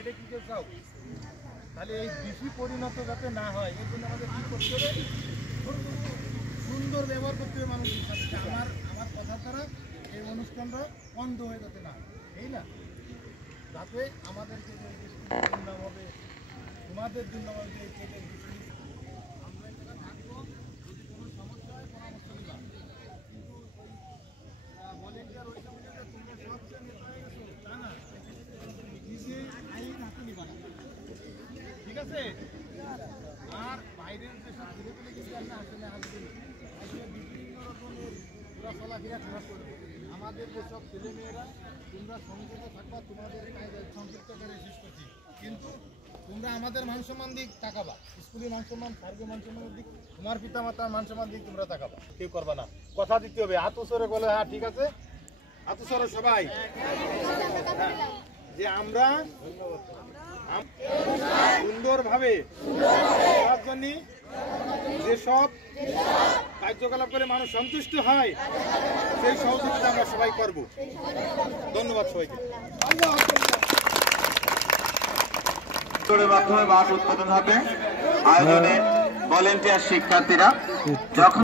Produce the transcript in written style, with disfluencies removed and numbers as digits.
এটা কি কেউ চাও? তাহলে এই বেশি পরিণত যাতে না হয় এর জন্য আমাদের কী করতে হবে? সুন্দর ব্যবহার করতে হবে মানুষের সাথে। আমার কথা দ্বারা এই অনুষ্ঠানটা বন্ধ হয়ে যাতে না, এই না, যাতে আমাদেরকে যে দুর্নাম হবে, তোমাদের দুর্নাম হবে, আমরা এখানে থাকবো। যদি কোনো সমস্যা হয় পরামর্শ নিলাম, কিন্তু ওই ভলেন্টিয়ার ওই সময় তোমরা সবচেয়ে নেতা হয়ে গেছো তা না, নিজে আইন হাতে নিবা না, ঠিক আছে? আর বাইরের যেসব ছেলেপেলে কিন্তু আমরা আসলে আসলে বিভিন্ন রকমের ওরা চলাফেরা খারাপ করবে। আমাদের যেসব ছেলেমেয়েরা তোমরা সংযমে থাকবা, তোমাদের সংক্ষিপ্ত করে শেষ করছি, কিন্তু তোমরা আমাদের মান সম্মান দিক তাকাবা, স্কুলের মান সম্মান, সার্বিক মান সম্মানের দিক, তোমার পিতা মাতার মান সম্মান দিক তোমরা তাকাবা, কেউ করবা না। কথা দিতে হবে, হাত উচরে বলে হ্যাঁ ঠিক আছে, হাত উচরে সবাই, যে আমরা সুন্দরভাবে যেসব কার্যকলাপ করে মানুষ সন্তুষ্ট হয় সেই সহযোগিতা আমরা সবাই করব। ধন্যবাদ সবাইকে। মাধ্যমে বাস উৎপাদন হবে। আয়োজনে ভলেন্টিয়ার শিক্ষার্থীরা যখন